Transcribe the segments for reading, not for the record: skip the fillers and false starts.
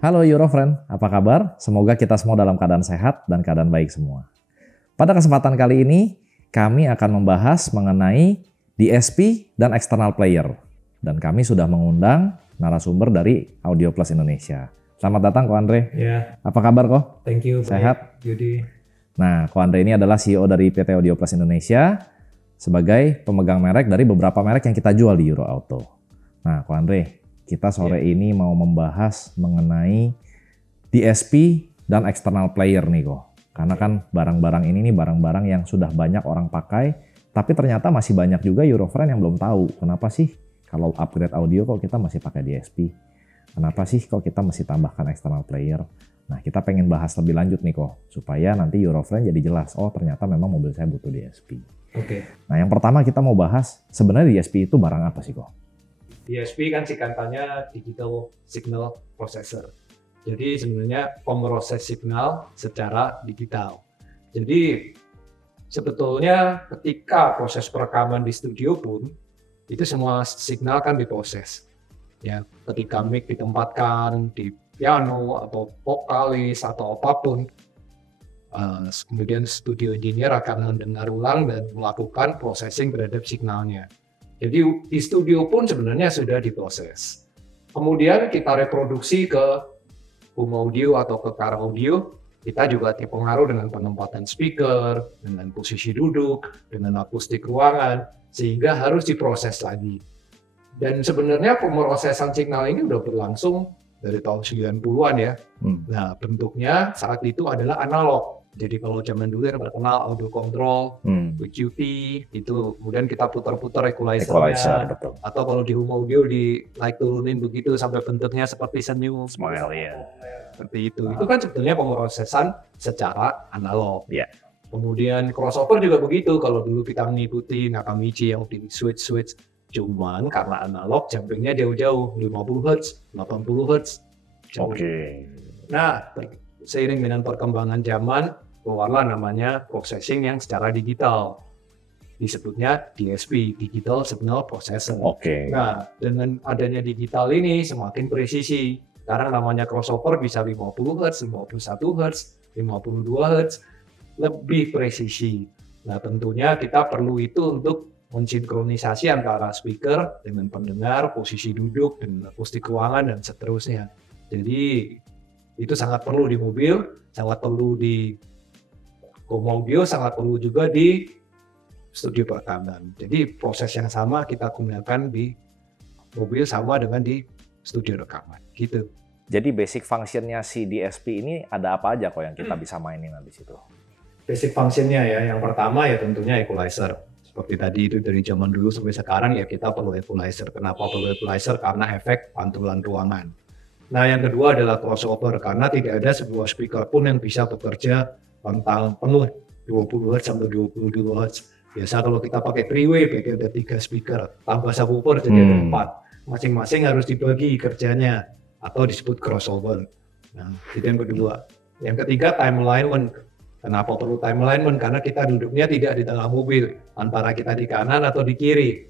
Halo Eurofriend, apa kabar? Semoga kita semua dalam keadaan sehat dan keadaan baik semua. Pada kesempatan kali ini, kami akan membahas mengenai DSP dan external player. Dan kami sudah mengundang narasumber dari Audio Plus Indonesia. Selamat datang Ko Andre. Ya, Apa kabar Ko? thank you. Sehat? Baik, Yudi. Nah, Ko Andre ini adalah CEO dari PT Audio Plus Indonesia sebagai pemegang merek dari beberapa merek yang kita jual di Euro Auto. Nah, Ko Andre, kita sore ini mau membahas mengenai DSP dan external player nih Ko. Karena kan barang-barang ini nih barang-barang yang sudah banyak orang pakai, tapi ternyata masih banyak juga Eurofriend yang belum tahu. Kenapa sih kalau upgrade audio kok kita masih pakai DSP? Kenapa sih kok kita masih tambahkan external player? Nah, kita pengen bahas lebih lanjut nih Ko, supaya nanti Eurofriend jadi jelas, oh ternyata memang mobil saya butuh DSP. Oke. Nah, yang pertama kita mau bahas, sebenarnya DSP itu barang apa sih Ko? DSP kan singkatannya Digital Signal Processor. Jadi sebenarnya pemroses signal secara digital. Jadi sebetulnya ketika proses perekaman di studio pun, itu semua signal kan diproses. Ya, ketika mic ditempatkan di piano atau vokalis atau apapun, kemudian studio engineer akan mendengar ulang dan melakukan processing terhadap signalnya. Jadi di studio pun sebenarnya sudah diproses. Kemudian kita reproduksi ke home audio atau ke car audio, kita juga dipengaruhi dengan penempatan speaker, dengan posisi duduk, dengan akustik ruangan, sehingga harus diproses lagi. Dan sebenarnya pemrosesan signal ini udah berlangsung dari tahun 90-an ya. Nah, bentuknya saat itu adalah analog. Jadi kalau zaman dulu yang terkenal audio control, EQT, itu kemudian kita putar-putar equalizer, betul. atau kalau di home audio di naik turunin begitu sampai bentuknya seperti senyum, Smile, ya. seperti itu. Itu kan sebetulnya pemrosesan secara analog. Ya. Kemudian crossover juga begitu. Kalau dulu kita mengikuti Nakamichi yang di switch, cuman karena analog jumpingnya jauh-jauh, 50 Hz, 80 Hz. Oke. Nah, seiring dengan perkembangan zaman, keluarlah namanya processing yang secara digital. Disebutnya DSP, Digital Signal Processor. Oke. Nah, dengan adanya digital ini semakin presisi. Sekarang namanya crossover bisa 50 Hz, 51 Hz, 52 Hz, lebih presisi. Nah, tentunya kita perlu itu untuk mensinkronisasi antara speaker dengan pendengar, posisi duduk, dengan akustik ruangan, dan seterusnya. Jadi, itu sangat perlu di mobil, sangat perlu di home audio, sangat perlu juga di studio perekaman. Jadi, proses yang sama kita gunakan di mobil sama dengan di studio rekaman. Gitu. Jadi basic functionnya si DSP ini ada apa aja kok yang kita bisa mainin di situ? Basic functionnya ya, yang pertama ya tentunya equalizer. Seperti tadi itu dari zaman dulu sampai sekarang ya kita perlu equalizer. Kenapa perlu equalizer? Karena efek pantulan ruangan. Nah yang kedua adalah crossover. Karena tidak ada sebuah speaker pun yang bisa bekerja tentang penuh 20 Hz sampai 22 Hz. Biasa kalau kita pakai three-way, berarti ada 3 speaker. Tambah subwoofer jadi ada 4. Masing-masing harus dibagi kerjanya. Atau disebut crossover. Nah itu yang kedua. Yang ketiga time alignment. Kenapa perlu time alignment? Karena kita duduknya tidak di tengah mobil, antara kita di kanan atau di kiri.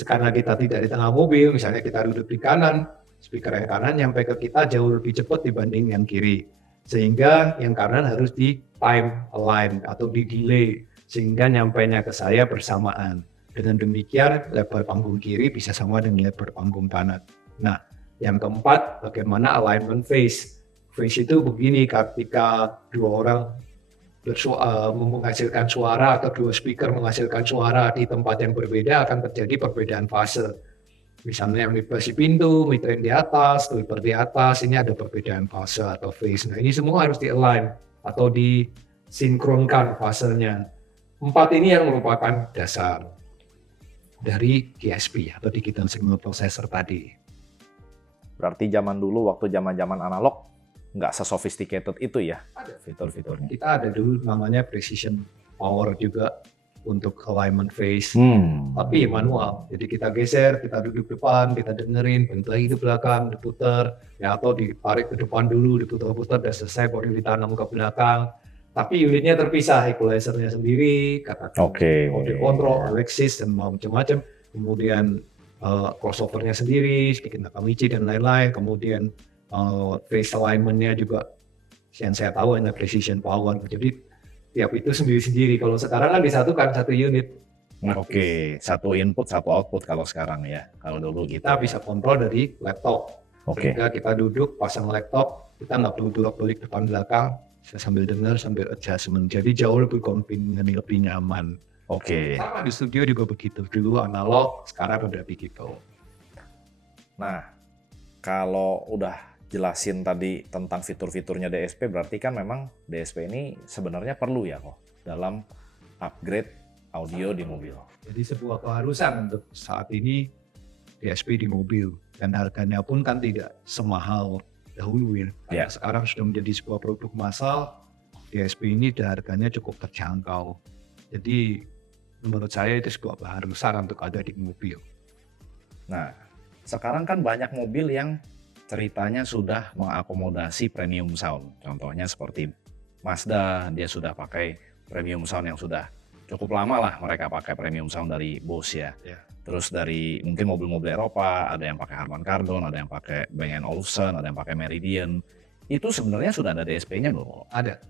Karena kita tidak di tengah mobil, misalnya kita duduk di kanan, speaker yang kanan nyampe ke kita jauh lebih cepat dibanding yang kiri. Sehingga yang kanan harus di time align atau di delay, sehingga nyampainya ke saya bersamaan. Dengan demikian, lebar panggung kiri bisa sama dengan lebar panggung kanan. Nah, yang keempat, bagaimana alignment phase. Phase itu begini, ketika dua orang menghasilkan suara atau dua speaker menghasilkan suara di tempat yang berbeda akan terjadi perbedaan fase. Misalnya vibrasi pintu, midrange di atas, tweeter di atas, ini ada perbedaan fase atau phase. Nah ini semua harus di-align atau disinkronkan fasenya. 4 ini yang merupakan dasar dari DSP atau Digital Signal Processor tadi. Berarti zaman dulu waktu zaman-zaman analog nggak sesophisticated itu ya Ada fitur-fiturnya. Kita ada dulu namanya precision power juga untuk alignment phase, tapi manual. Jadi kita geser, kita duduk depan, kita dengerin, balik lagi ke belakang, diputar, ya atau ditarik ke depan dulu, diputar-putar, udah selesai, baru ditanam ke belakang. Tapi unitnya terpisah, equalizernya sendiri, katakan audio control, Alexis, dan macam-macam. Kemudian crossovernya sendiri, speaker Nakamichi dan lain-lain. Kemudian phase alignment-nya juga yang saya tahu hanya precision power. Jadi tiap itu sendiri-sendiri. Kalau sekarang kan disatukan satu unit. Oke, satu input satu output kalau sekarang ya. Kalau dulu gitu. Kita bisa kontrol dari laptop. Oke. Sehingga kita duduk pasang laptop, kita nggak perlu bolak-balik depan belakang, bisa sambil dengar sambil adjustment. Jadi jauh lebih convenient, lebih nyaman. Oke. Sama di studio juga begitu. Dulu analog, sekarang udah digital. Nah, kalau udah jelasin tadi tentang fitur-fiturnya DSP, berarti kan memang DSP ini sebenarnya perlu ya kok dalam upgrade audio di mobil. Jadi sebuah keharusan untuk saat ini DSP di mobil, dan harganya pun kan tidak semahal dahulu ya. Karena sekarang sudah menjadi sebuah produk massal, DSP ini harganya cukup terjangkau. Jadi menurut saya itu sebuah keharusan untuk ada di mobil. Nah, sekarang kan banyak mobil yang ceritanya sudah mengakomodasi premium sound. Contohnya seperti Mazda, dia sudah pakai premium sound yang sudah cukup lama lah mereka pakai premium sound dari Bose ya. Terus dari mungkin mobil-mobil Eropa, ada yang pakai Harman Kardon, ada yang pakai Bang & Olufsen, ada yang pakai Meridian. Itu sebenarnya sudah ada DSP-nya belum? Ada.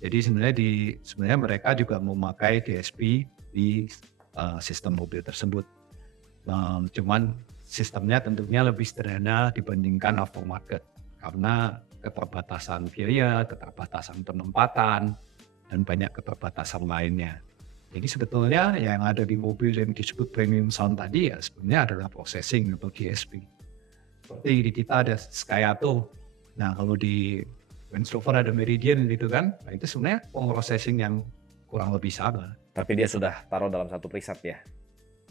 Jadi sebenarnya mereka juga memakai DSP di sistem mobil tersebut. Cuman sistemnya tentunya lebih sederhana dibandingkan aftermarket karena keterbatasan biaya, keterbatasan penempatan, dan banyak keterbatasan lainnya. Jadi sebetulnya yang ada di mobil yang disebut premium sound tadi ya sebenarnya adalah processing atau DSP. Seperti di kita ada Skyatto. Nah kalau di Range Rover ada Meridian gitu kan, nah itu sebenarnya processing yang kurang lebih sama. Tapi dia sudah taruh dalam satu preset ya?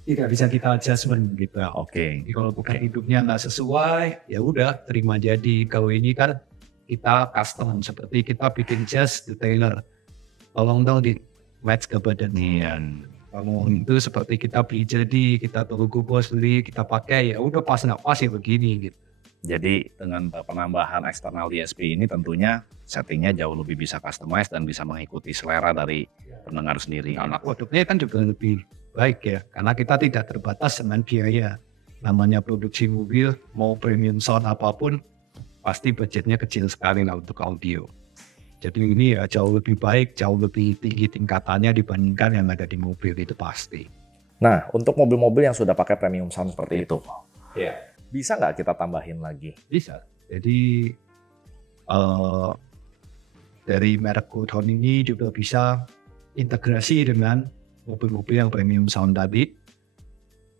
Tidak bisa kita adjustment gitu. Oke. Kalau bukan hidupnya nggak sesuai, ya udah terima jadi. Kalau ini kan kita custom, seperti kita bikin jazz detailer. Tolong dong di match ke badannya. Kalau itu seperti kita beli jadi, kita tunggu kubus beli, kita pakai, ya udah pas nggak pas ya begini gitu. Jadi dengan penambahan eksternal DSP ini tentunya settingnya jauh lebih bisa customize dan bisa mengikuti selera dari pendengar sendiri. Karena produknya kan juga lebih baik ya, karena kita tidak terbatas dengan biaya. Namanya produksi mobil, mau premium sound apapun, pasti budgetnya kecil sekali lah untuk audio. Jadi ini ya jauh lebih baik, jauh lebih tinggi tingkatannya dibandingkan yang ada di mobil, itu pasti. Nah, untuk mobil-mobil yang sudah pakai premium sound seperti itu, Ya. bisa nggak kita tambahin lagi? Bisa. Jadi dari merek Goodhorn ini juga bisa integrasi dengan mobil-mobil yang premium sound tadi.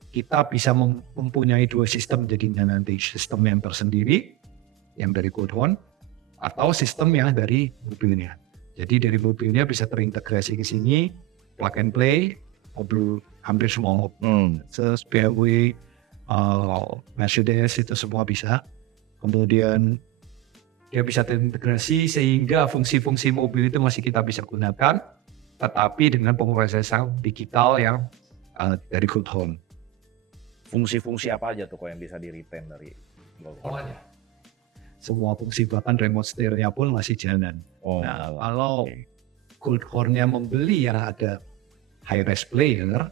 Kita bisa mempunyai dua sistem jadinya nanti, sistem yang tersendiri yang dari Goodhorn atau sistem yang dari mobilnya. Jadi dari mobilnya bisa terintegrasi ke sini, plug and play, mobil hampir semua mobil, BMW, Mercedes itu semua bisa. Kemudian dia bisa terintegrasi sehingga fungsi-fungsi mobil itu masih kita bisa gunakan, tetapi dengan pemrosesan digital yang dari Goodhorn. Fungsi-fungsi apa aja tuh kok yang bisa di-retain dari Goodhorn? Semua fungsi, bahkan remote steer-nya pun masih jalan. Nah, kalau Goodhorn-nya membeli yang ada high-res player,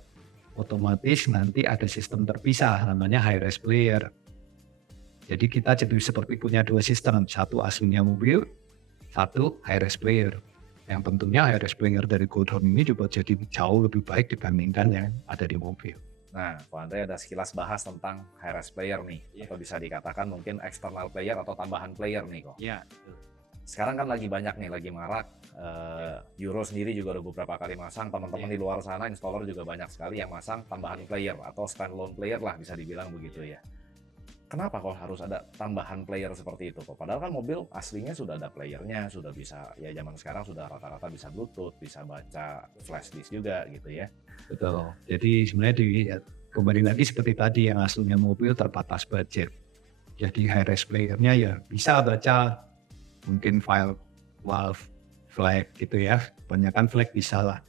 otomatis nanti ada sistem terpisah namanya high-res player. Jadi kita jadi seperti punya dua sistem, satu aslinya mobil, satu high-res player. Yang tentunya high-res player dari Goodhorn ini juga jadi jauh lebih baik dibandingkan yang ada di mobil. Nah, Pak Andre ada sekilas bahas tentang high-res player nih, atau bisa dikatakan mungkin external player atau tambahan player nih kok. Iya. Sekarang kan lagi banyak nih, lagi marak. Euro sendiri juga udah beberapa kali masang, teman-teman di luar sana, installer juga banyak sekali yang masang tambahan player atau standalone player lah bisa dibilang begitu ya. Kenapa kok harus ada tambahan player seperti itu kok? Padahal kan mobil aslinya sudah ada playernya, sudah bisa, ya zaman sekarang sudah rata-rata bisa Bluetooth, bisa baca flash disk juga gitu ya. Betul. Jadi sebenarnya kembali lagi seperti tadi yang aslinya mobil terbatas budget. Jadi high-res player-nya ya bisa baca mungkin file valve, flag gitu ya. Kebanyakan flag bisa lah.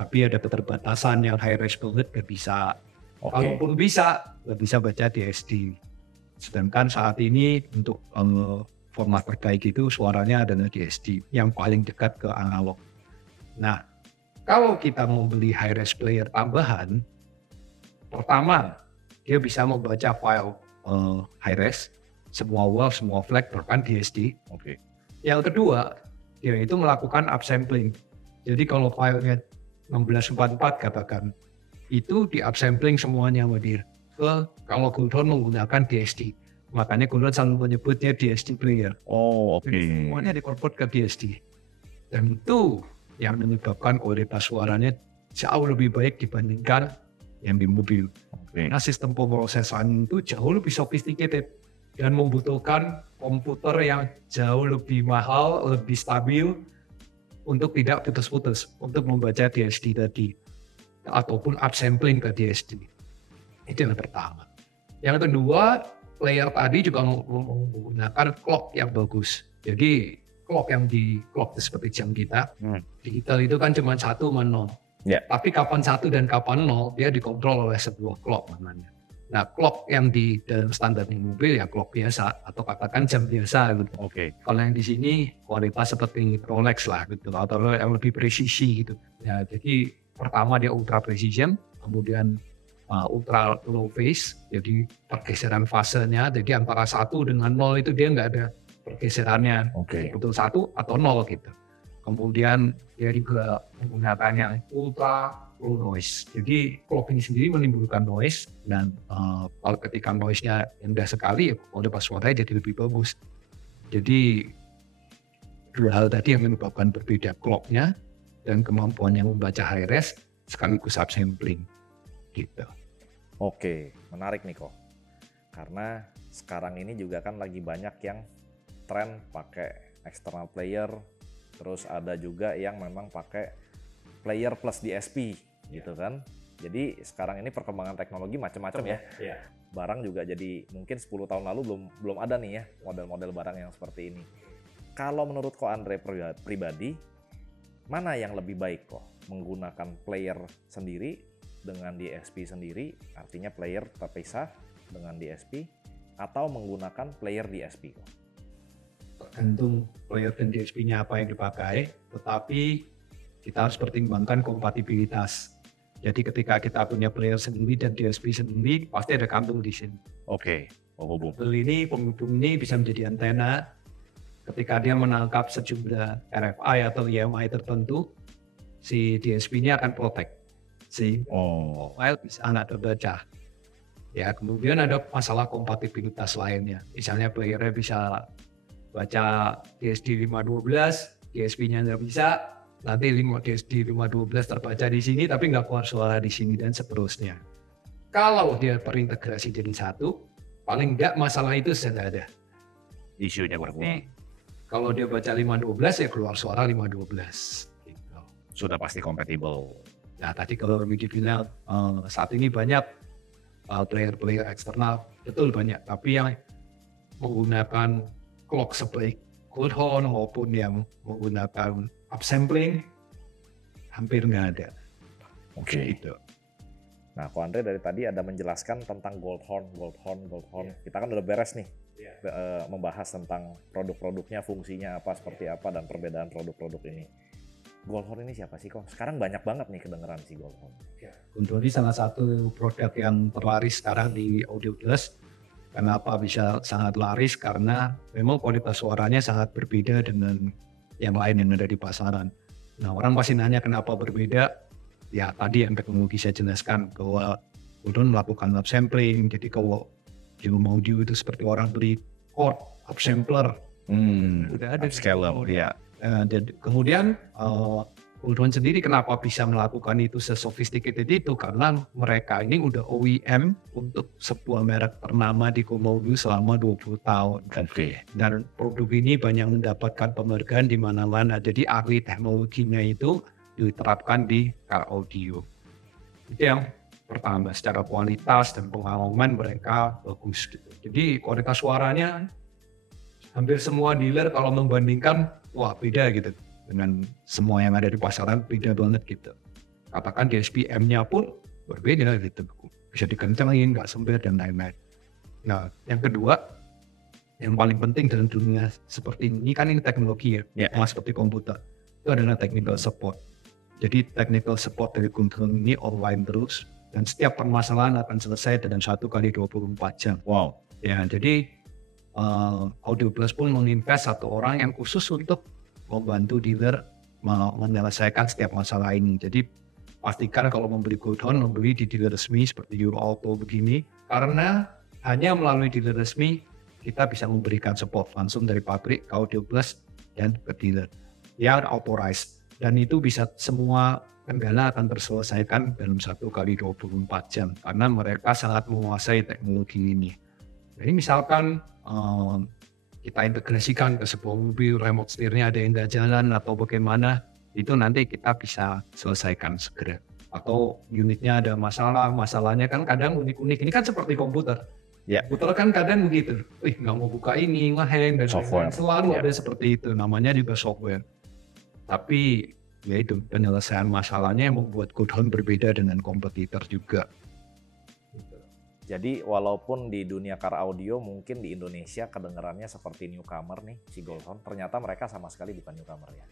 Tapi ada keterbatasan yang high-res banget gak bisa. Kalaupun bisa, gak bisa baca DSD. Sedangkan saat ini untuk format terbaik itu suaranya adalah DSD yang paling dekat ke analog. Nah, kalau kita mau beli high-res player tambahan, pertama dia bisa membaca file high-res semua WAV, semua flag, bahkan DSD. Oke. Yang kedua, dia itu melakukan upsampling. Jadi kalau filenya 1644 katakan, itu di upsampling semuanya sama dia. Kalau Goldhorn menggunakan DSD, makanya Goldhorn selalu menyebutnya DSD player. Oh, oke. Jadi semuanya dikonvert ke DSD. Dan itu yang menyebabkan kualitas suaranya jauh lebih baik dibandingkan yang di mobil. Oke. Karena sistem pemrosesan itu jauh lebih sophisticated dan membutuhkan komputer yang jauh lebih mahal, lebih stabil untuk tidak putus-putus untuk membaca DSD tadi ataupun upsampling ke DSD. Itu yang pertama. Yang kedua, player tadi juga menggunakan clock yang bagus. Jadi clock yang di clock seperti jam kita, digital itu kan cuma 1 sama 0. Ya. Tapi kapan 1 dan kapan 0 dia dikontrol oleh sebuah clock namanya. Nah, clock yang di dalam standar mobil ya clock biasa atau katakan jam biasa gitu. Oke. Kalau yang di sini kualitas seperti Rolex lah gitu atau yang lebih presisi gitu. Ya, jadi pertama dia ultra precision, kemudian ultra low phase, jadi pergeseran fasenya, jadi antara 1 dengan 0 itu dia nggak ada pergeserannya, Oke. betul 1 atau 0 gitu. Kemudian dia juga menggunakan yang ultra low noise. Jadi clock ini sendiri menimbulkan noise dan kalau ketika noise-nya rendah sekali, ya kualitas suaranya jadi lebih bagus. Jadi dua hal tadi yang menyebabkan berbeda clock-nya dan kemampuannya membaca high res sekaligus upsampling gitu. Oke, menarik nih kok. Karena sekarang ini juga kan lagi banyak yang tren pakai external player, terus ada juga yang memang pakai player plus DSP gitu kan. Jadi sekarang ini perkembangan teknologi macam-macam ya. Iya. Barang juga jadi mungkin 10 tahun lalu belum ada nih ya model-model barang yang seperti ini. Kalau menurut Ko Andre pribadi, mana yang lebih baik kok? Menggunakan player sendiri dengan DSP sendiri, artinya player terpisah dengan DSP, atau menggunakan player DSP kok? Tergantung player dan DSP-nya apa yang dipakai, tetapi kita harus pertimbangkan kompatibilitas. Jadi ketika kita punya player sendiri dan DSP sendiri, pasti ada kantung di sini. Oke. Penghubung. Penghubung ini bisa menjadi antena. Ketika dia menangkap sejumlah RFI atau EMI tertentu, si DSP-nya akan protect. Si file bisa nggak terbaca. Ya, kemudian ada masalah kompatibilitas lainnya. Misalnya playernya bisa baca DSD 512, DSP-nya nggak bisa, nanti DSD 512 terbaca di sini tapi nggak keluar suara di sini dan seterusnya. Kalau dia terintegrasi jadi satu, paling nggak masalah itu sudah ada. Isunya berkurang. Kalau dia baca 512 ya keluar suara 512. Gitu. Sudah pasti kompatibel. Nah tadi kalau dibilang saat ini banyak player-player eksternal, betul banyak. Tapi yang menggunakan clock sebaik Goldhorn maupun yang menggunakan upsampling hampir nggak ada. Oke. Gitu. Nah, Ko Andre dari tadi ada menjelaskan tentang Goldhorn. Kita kan udah beres nih membahas tentang produk-produknya, fungsinya apa, seperti apa, dan perbedaan produk-produk ini. Goldhorn ini siapa sih kok? Sekarang banyak banget nih kedengeran si Goldhorn. Goldhorn ini salah satu produk yang terlaris sekarang di Audio Plus. Kenapa bisa sangat laris? Karena memang kualitas suaranya sangat berbeda dengan yang lain yang ada di pasaran. Nah, orang pasti nanya kenapa berbeda. Ya tadi yang teknologi saya jelaskan bahwa Goldhorn melakukan upsampling. Jadi kalau film audio itu seperti orang beli chord, upsampler. Udah ada Upscaler, ya. Dan kemudian Goldhorn sendiri kenapa bisa melakukan itu sesophisticated itu karena mereka ini udah OEM untuk sebuah merek ternama di Audio selama 20 tahun. Oke. Dan produk ini banyak mendapatkan penghargaan di mana-mana. Jadi ahli teknologinya itu diterapkan di car audio. Itu yang pertama, secara kualitas dan pengalaman mereka bagus. Jadi kualitas suaranya hampir semua dealer kalau membandingkan, wah beda gitu. Dengan semua yang ada di pasaran beda banget gitu. Katakan DSP-M-nya pun berbeda gitu. Bisa dikencengin, nggak sempit dan lain-lain. Nah, yang kedua, yang paling penting dalam dunia seperti ini kan ini teknologi ya, sama seperti komputer. Itu adalah technical support. Jadi technical support dari Goldhorn ini online terus dan setiap permasalahan akan selesai dalam 1 kali 24 jam. Wow. Ya, jadi Audio Plus pun menginvest satu orang yang khusus untuk membantu dealer menyelesaikan setiap masalah ini. Jadi pastikan kalau membeli Goldhorn, membeli di dealer resmi seperti Euro Auto begini, karena hanya melalui dealer resmi kita bisa memberikan support langsung dari pabrik ke Audio Plus dan ke dealer yang authorized, dan itu bisa semua kendala akan terselesaikan dalam 1 kali 24 jam karena mereka sangat menguasai teknologi ini. Jadi misalkan kita integrasikan ke sebuah mobil, remote steer-nya ada yang nggak jalan atau bagaimana, itu nanti kita bisa selesaikan segera. Atau unitnya ada masalah, masalahnya kan kadang unik-unik, ini kan seperti komputer. Ya. Komputer kan kadang begitu, nggak mau buka ini, nge-hang, dan Software. selalu Ya. ada seperti itu, namanya juga software. Tapi ya itu penyelesaian masalahnya yang membuat Goldhorn berbeda dengan kompetitor juga. Jadi walaupun di dunia car audio mungkin di Indonesia kedengarannya seperti newcomer nih si Goldhorn, ternyata mereka sama sekali bukan newcomer ya.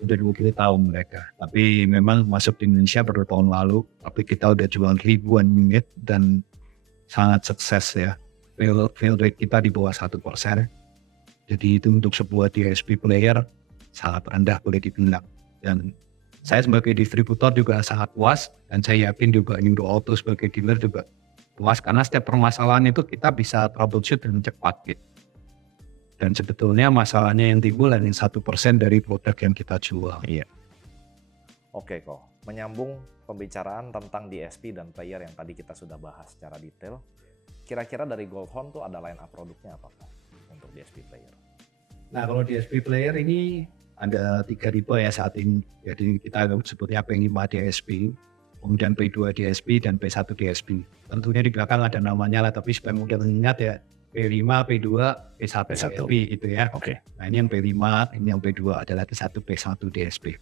Udah 20 tahun mereka, tapi memang masuk di Indonesia baru tahun lalu, tapi kita udah jual ribuan unit dan sangat sukses ya. Fail rate kita di bawah 1%. Jadi itu untuk sebuah DSP player sangat rendah boleh dibilang. Dan saya sebagai distributor juga sangat puas, dan saya yakin juga Euro Auto sebagai dealer juga puas karena setiap permasalahan itu kita bisa troubleshoot dengan cepat gitu. Dan sebetulnya masalahnya yang timbul hanya 1% dari produk yang kita jual. Iya. Oke kok, menyambung pembicaraan tentang DSP dan player yang tadi kita sudah bahas secara detail. Kira-kira dari Goldhorn tuh ada line up produknya apa kok untuk DSP player? Nah kalau DSP player ini ada 3 tipe ya saat ini. Jadi kita sebutnya P5 DSP, kemudian P2 DSP, dan P1 DSP. Tentunya di belakang ada namanya lah, tapi supaya mudah mengingat ya, P5, P2, P1 DSP itu ya. Oke. Nah ini yang P5, ini yang P2, ada lagi satu P1 DSP.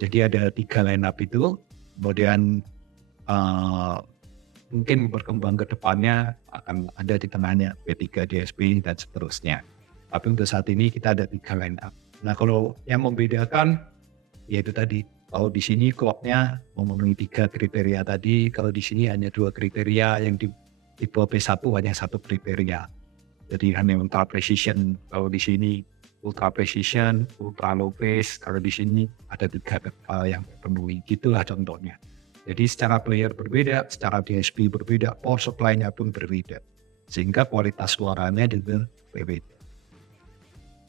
Jadi ada 3 line up itu, kemudian mungkin berkembang ke depannya akan ada di tengahnya P3 DSP dan seterusnya. Tapi untuk saat ini kita ada 3 line up. Nah kalau yang membedakan, yaitu tadi, kalau di sini clocknya memenuhi 3 kriteria tadi, kalau di sini hanya 2 kriteria, yang di tipe P1 hanya 1 kriteria. Jadi hanya ultra precision, kalau di sini ultra precision, ultra low pace, kalau di sini ada 3 yang terpenuhi, gitulah contohnya. Jadi secara player berbeda, secara DSP berbeda, power supply-nya pun berbeda. Sehingga kualitas suaranya juga berbeda.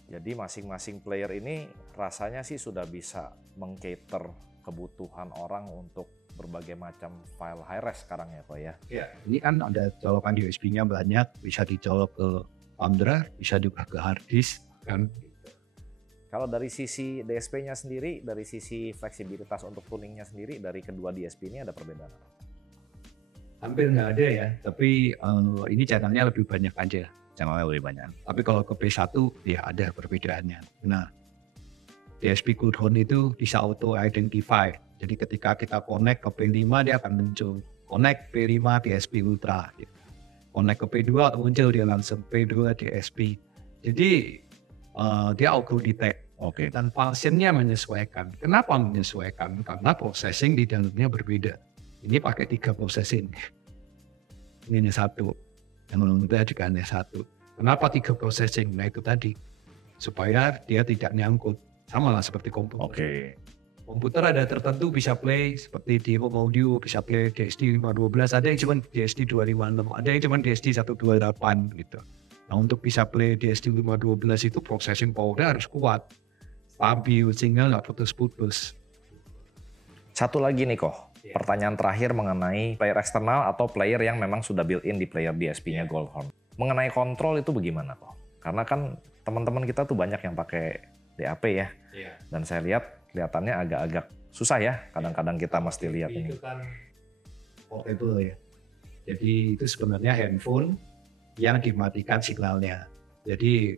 Jadi masing-masing player ini rasanya sih sudah bisa meng-cater kebutuhan orang untuk berbagai macam file high-res sekarang ya Pak ya. Ya, ini kan ada colokan USB-nya banyak, bisa dicolok ke thumb drive, bisa juga ke hard disk kan. Kalau dari sisi DSP-nya sendiri, dari sisi fleksibilitas untuk tuningnya sendiri, dari kedua DSP ini ada perbedaan apa? Hampir nggak ada ya, tapi ini channelnya lebih banyak aja. Channelnya lebih banyak. Tapi kalau ke P1 ya ada perbedaannya. Nah, DSP Goldhorn itu bisa auto identify. Jadi ketika kita connect ke P5 dia akan muncul connect P5 DSP Ultra. Gitu. Connect ke P2 muncul dia langsung P2 DSP. Jadi dia auto detect. Oke. Dan functionnya menyesuaikan. Kenapa menyesuaikan? Karena processing di dalamnya berbeda. Ini pakai 3 processing. Ini hanya 1. Yang menurut juga hanya 1. Kenapa 3 processing? Nah itu tadi. Supaya dia tidak nyangkut. Sama lah seperti komputer. Oke. Komputer ada tertentu bisa play seperti di home audio, bisa play DSD 512, ada yang cuma DSD 256, ada yang cuma DSD 128 gitu. Nah untuk bisa play DSD 512 itu processing power-nya harus kuat. Stabil, sehingga nggak putus-putus. Satu lagi nih kok, pertanyaan terakhir mengenai player eksternal atau player yang memang sudah built-in di player DSP-nya Goldhorn. Mengenai kontrol itu bagaimana kok? Karena kan teman-teman kita tuh banyak yang pakai DAP ya. Dan saya lihat kelihatannya agak-agak susah ya. Kadang-kadang kita mesti lihat ini. Itu kan portable ya. Jadi itu sebenarnya handphone yang dimatikan signalnya. Jadi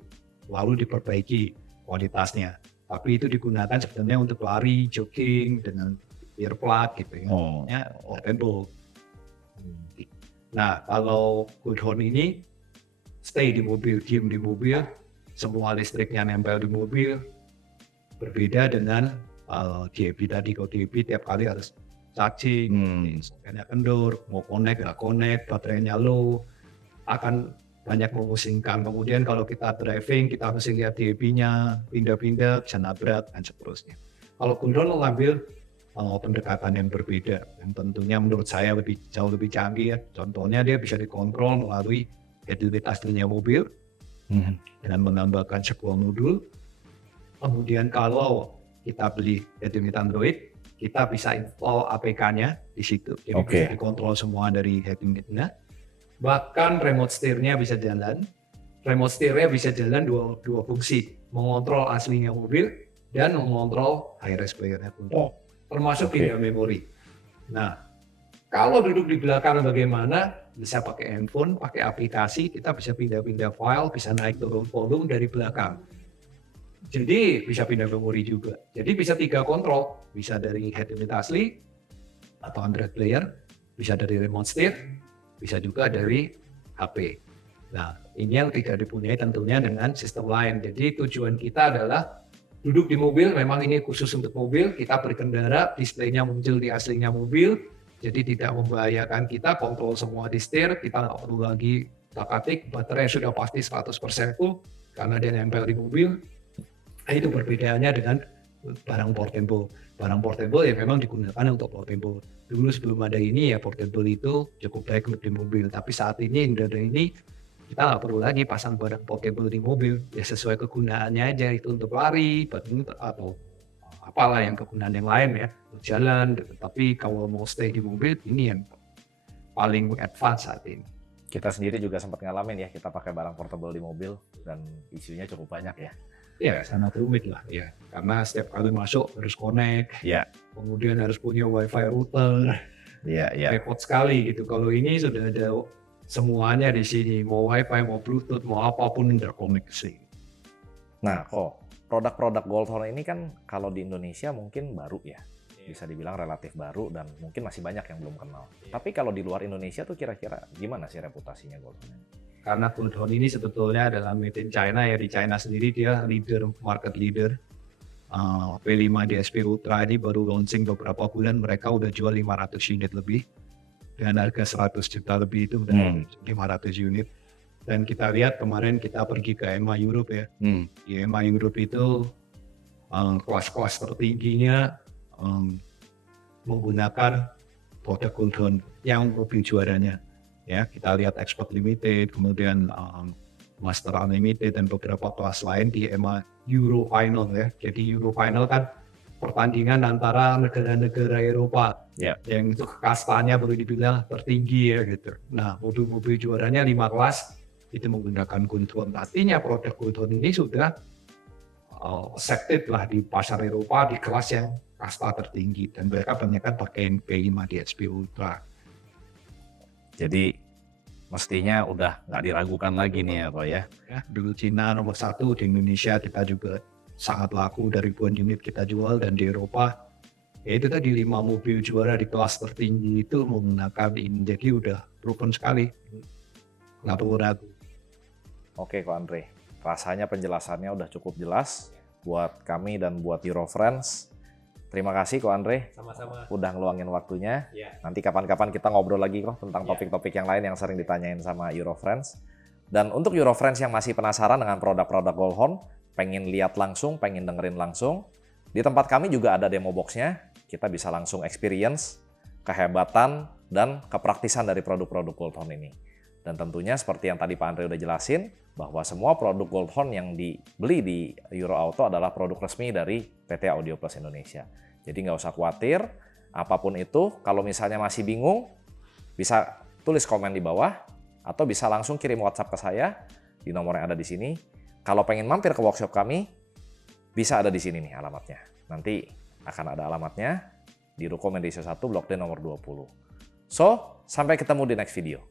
lalu diperbaiki kualitasnya. Tapi itu digunakan sebenarnya untuk lari, jogging dengan earplug gitu ya. Portable. Nah kalau Goldhorn ini stay di mobil, diem di mobil, semua listriknya nempel di mobil. Berbeda dengan DAB tadi. Kalau DAB tiap kali harus charging, banyak kendor, mau connect nggak connect, baterainya low, akan banyak memusingkan. Kemudian kalau kita driving, kita mesti lihat DB-nya, pindah-pindah, bisa nabrak, dan seterusnya. Kalau Cooldown mengambil pendekatan yang berbeda, yang tentunya menurut saya jauh lebih canggih ya. Contohnya dia bisa dikontrol melalui head unit aslinya mobil, dengan menambahkan sebuah modul. Kemudian kalau kita beli head unit Android, kita bisa install APK-nya di situ. Jadi bisa dikontrol semua dari head unitnya. Bahkan remote steer-nya bisa jalan. Remote steer-nya bisa jalan dua fungsi, mengontrol aslinya mobil dan mengontrol high-res player-nya pun. Termasuk pindah memori. Nah, kalau duduk di belakang bagaimana? Bisa pakai handphone, pakai aplikasi, kita bisa pindah-pindah file, bisa naik turun volume dari belakang. Jadi bisa pindah memori juga. Jadi bisa 3 kontrol, bisa dari head unit asli atau Android player, bisa dari remote steer, bisa juga dari HP. Nah, ini yang tidak dipunyai tentunya dengan sistem lain. Jadi tujuan kita adalah duduk di mobil, memang ini khusus untuk mobil, kita berkendara, displaynya muncul di aslinya mobil, jadi tidak membahayakan kita, kontrol semua di setir, kita nggak perlu lagi tak-atik, baterai sudah pasti 100% full, karena dia nempel di mobil. Nah, itu perbedaannya dengan barang portable. Barang portable ya memang digunakan untuk portable. Dulu sebelum ada ini ya portable itu cukup baik untuk di mobil, tapi saat ini kita nggak perlu lagi pasang barang portable di mobil, ya sesuai kegunaannya aja, itu untuk lari, atau apalah yang kegunaan yang lain ya, untuk jalan. Tapi kalau mau stay di mobil, ini yang paling advance saat ini. Kita sendiri juga sempat ngalamin ya, kita pakai barang portable di mobil dan isunya cukup banyak ya. Ya sangat rumit lah ya, karena setiap kali masuk harus connect, kemudian harus punya wifi router, repot sekali gitu. Kalau ini sudah ada semuanya di sini, mau wifi, mau bluetooth, mau apapun terkoneksi. Nah, produk-produk Goldhorn ini kan kalau di Indonesia mungkin baru ya, bisa dibilang relatif baru dan mungkin masih banyak yang belum kenal. Tapi kalau di luar Indonesia tuh kira-kira gimana sih reputasinya Goldhorn? Karena Cooldown ini sebetulnya adalah made in China ya, di China sendiri dia market leader. P5 DSP Ultra ini baru launching beberapa bulan, mereka udah jual 500 unit lebih. Dengan harga 100 juta lebih itu udah 500 unit. Dan kita lihat kemarin kita pergi ke EMA Europe ya. Di EMA Europe itu kelas-kelas tertingginya menggunakan produk Cooldown yang mobil juaranya. Ya, kita lihat Expert Limited, kemudian Master Unlimited dan beberapa kelas lain di EMA Euro Final ya. Jadi Euro Final kan pertandingan antara negara-negara Eropa yang itu kastanya boleh dibilang tertinggi ya gitu. Nah, mobil-mobil juaranya 5 kelas itu menggunakan Cooldown. Artinya produk Cooldown ini sudah accepted lah di pasar Eropa di kelas yang kasta tertinggi, dan mereka banyak kan pakai P5 DSP Ultra. Jadi mestinya udah nggak diragukan lagi nih ya Pak ya. Dulu Cina nomor 1, di Indonesia kita juga sangat laku, dari ribuan unit kita jual, dan di Eropa ya itu tadi 5 mobil juara di kelas tertinggi itu menggunakan ini, jadi udah proven sekali, nggak perlu ragu. Oke Ko Andre, rasanya penjelasannya udah cukup jelas buat kami dan buat Eurofriends. Terima kasih Ko Andre. Sama-sama. Udah ngeluangin waktunya. Nanti kapan-kapan kita ngobrol lagi kok tentang topik-topik yang lain yang sering ditanyain sama Eurofriends. Dan untuk Eurofriends yang masih penasaran dengan produk-produk Goldhorn, pengen lihat langsung, pengen dengerin langsung, di tempat kami juga ada demo box-nya. Kita bisa langsung experience kehebatan dan kepraktisan dari produk-produk Goldhorn ini. Dan tentunya seperti yang tadi Pak Andre udah jelasin, bahwa semua produk Goldhorn yang dibeli di Euro Auto adalah produk resmi dari PT Audio Plus Indonesia. Jadi nggak usah khawatir, apapun itu, kalau misalnya masih bingung, bisa tulis komen di bawah, atau bisa langsung kirim WhatsApp ke saya di nomor yang ada di sini. Kalau pengen mampir ke workshop kami, bisa ada di sini nih alamatnya. Nanti akan ada alamatnya di Ruko Mendisio 1 Blok D nomor 20. So, sampai ketemu di next video.